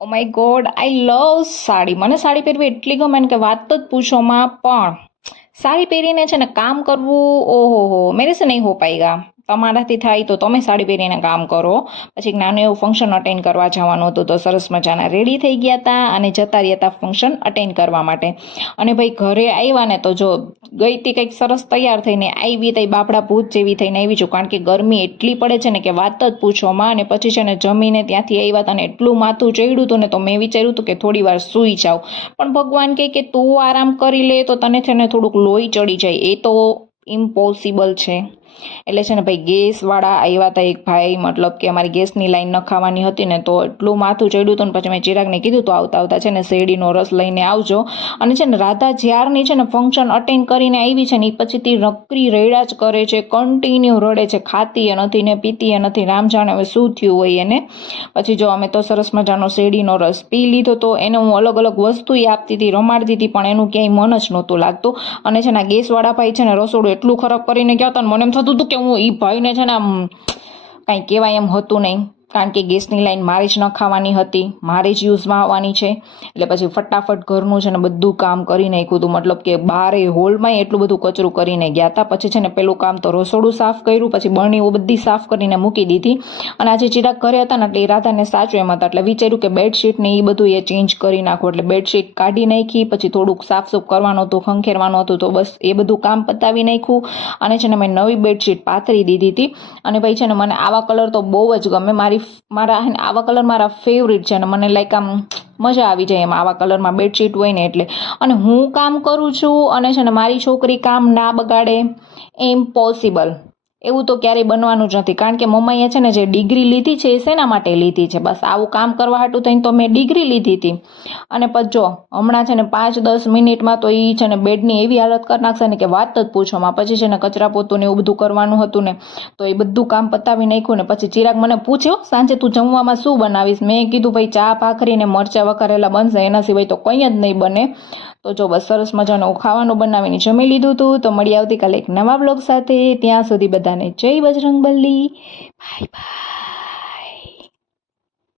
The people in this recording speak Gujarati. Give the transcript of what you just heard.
ઓ માય ગોડ, આઈ લવ સાડી. મને સાડી પહેરવી એટલી ગમે ને કે વાત જ પૂછોમાં. પણ સાડી પહેરીને છે ને કામ કરવું, ઓહો હો, મેરે સે નહીં હો પાએગા. તમારાથી થાય તો તમે સાડી પહેરીને કામ કરો. પછી એક નાનું એવું ફંક્શન અટેન્ડ કરવા જવાનું હતું, તો સરસ મજાના રેડી થઈ ગયા હતા અને જતા રહ્યા હતા ફંક્શન અટેન્ડ કરવા માટે. અને ભાઈ ઘરે આવ્યા ને તો જો ગઈ હતી કંઈક સરસ તૈયાર થઈને આવી તઈ બાપડા ભૂત જેવી થઈને આવી છું, કારણ કે ગરમી એટલી પડે છે ને કે વાત જ પૂછોમાં. અને પછી છે ને જમીને ત્યાંથી આવ્યા હતા ને એટલું માથું ચડ્યું હતું ને, તો મેં વિચાર્યું હતું કે થોડી વાર સૂઈ જાઉં. પણ ભગવાન કહે કે તું આરામ કરી લે તો તને છે ને થોડુંક લોહી ચડી જાય. એ તો ઇમ્પોસિબલ છે. એટલે છે ને ભાઈ ગેસવાળા આવ્યા હતા એક ભાઈ, મતલબ કે અમારી ગેસની લાઈન નખાવાની હતી ને, તો એટલું માથું ચડ્યું હતું ને. પછી મેં ચિરાગને કીધું તો આવતા આવતા છે ને શેરડીનો રસ લઈને આવજો. અને છે ને રાધા જ્યારની છે ને ફંક્શન અટેન્ડ કરીને આવી છે ને એ પછીથી નકરી રેડા જ કરે છે, કન્ટિન્યુ રડે છે, ખાતી નથી ને પીતી નથી. રામ જાણે હવે શું થયું હોય એને. પછી જો અમે તો સરસ મજાનો શેરડીનો રસ પી લીધો. તો એને હું અલગ અલગ વસ્તુ આપતી હતી, રમાડતી હતી, પણ એનું ક્યાંય મન જ નહોતું લાગતું. અને છે ને ગેસવાળા ભાઈ છે ને રસોડું એટલું ખરાબ કરીને ગયા હતા ને, મને એમ થતું હતું કે હું એ ભાઈને છે ને આમ કાંઈ કહેવાય એમ હતું નહીં, કારણ કે ગેસની લાઈન મારે જ નખાવાની હતી, મારે જ યુઝમાં આવવાની છે. એટલે પછી ફટાફટ ઘરનું છે ને બધું કામ કરી નાખ્યું હતું, મતલબ કે બારે હોલમાં એટલું બધું કચરું કરીને ગયા હતા. પછી છે ને પેલું કામ તો રસોડું સાફ કર્યું, પછી બરણીઓ બધી સાફ કરીને મૂકી દીધી. અને આજે ચિરાગ ઘરે હતા ને એટલે એ રાધાને સાચું એમ હતા, એટલે વિચાર્યું કે બેડશીટ ને એ બધું એ ચેન્જ કરી નાખું. એટલે બેડશીટ કાઢી નાખી, પછી થોડુંક સાફ સૂફ કરવાનું હતું, ખંખેરવાનું હતું, તો બસ એ બધું કામ પતાવી નાખ્યું. અને છે ને મેં નવી બેડશીટ પાથરી દીધી હતી. અને ભાઈ છે ને મને આવા કલર તો બહુ જ ગમે, મારા આવા કલર મારા ફેવરિટ છે. અને મને લાઈક આમ મજા આવી જાય એમ આવા કલરમાં બેડશીટ હોય ને એટલે. અને હું કામ કરું છું અને છે ને મારી છોકરી કામ ના બગાડે, ઇમ્પોસિબલ. એવું તો ક્યારેય બનવાનું જ નથી, કારણ કે મમ્માએ છે ને જે ડિગ્રી લીધી છે એ શેના માટે લીધી છે? બસ આવું કામ કરવા હાટું થઈને તો મેં ડિગ્રી લીધી હતી. અને પછી જો હમણાં છે ને 5-10 મિનિટમાં તો એ છે ને બેડની એવી હાલત કરી નાખશે ને કે વાત જ પૂછોમાં. પછી છે ને કચરા પોતું ને એવું બધું કરવાનું હતું ને, તો એ બધું કામ પતાવી નાખ્યું ને. પછી ચિરાગ મને પૂછ્યો સાંજે તું જમવામાં શું બનાવીશ? મેં કીધું ભાઈ ચા ભાખરી ને મરચાં વઘારેલા બનશે, એના સિવાય તો કંઈ જ નહીં બને. તો જો બસ સરસ મજાનું ખાવાનું બનાવીને જમી લીધું હતું. તો મળી આવતીકાલે એક નવા બ્લોગ સાથે. ત્યાં સુધી બધાને જય બજરંગબલી, બાય બાય.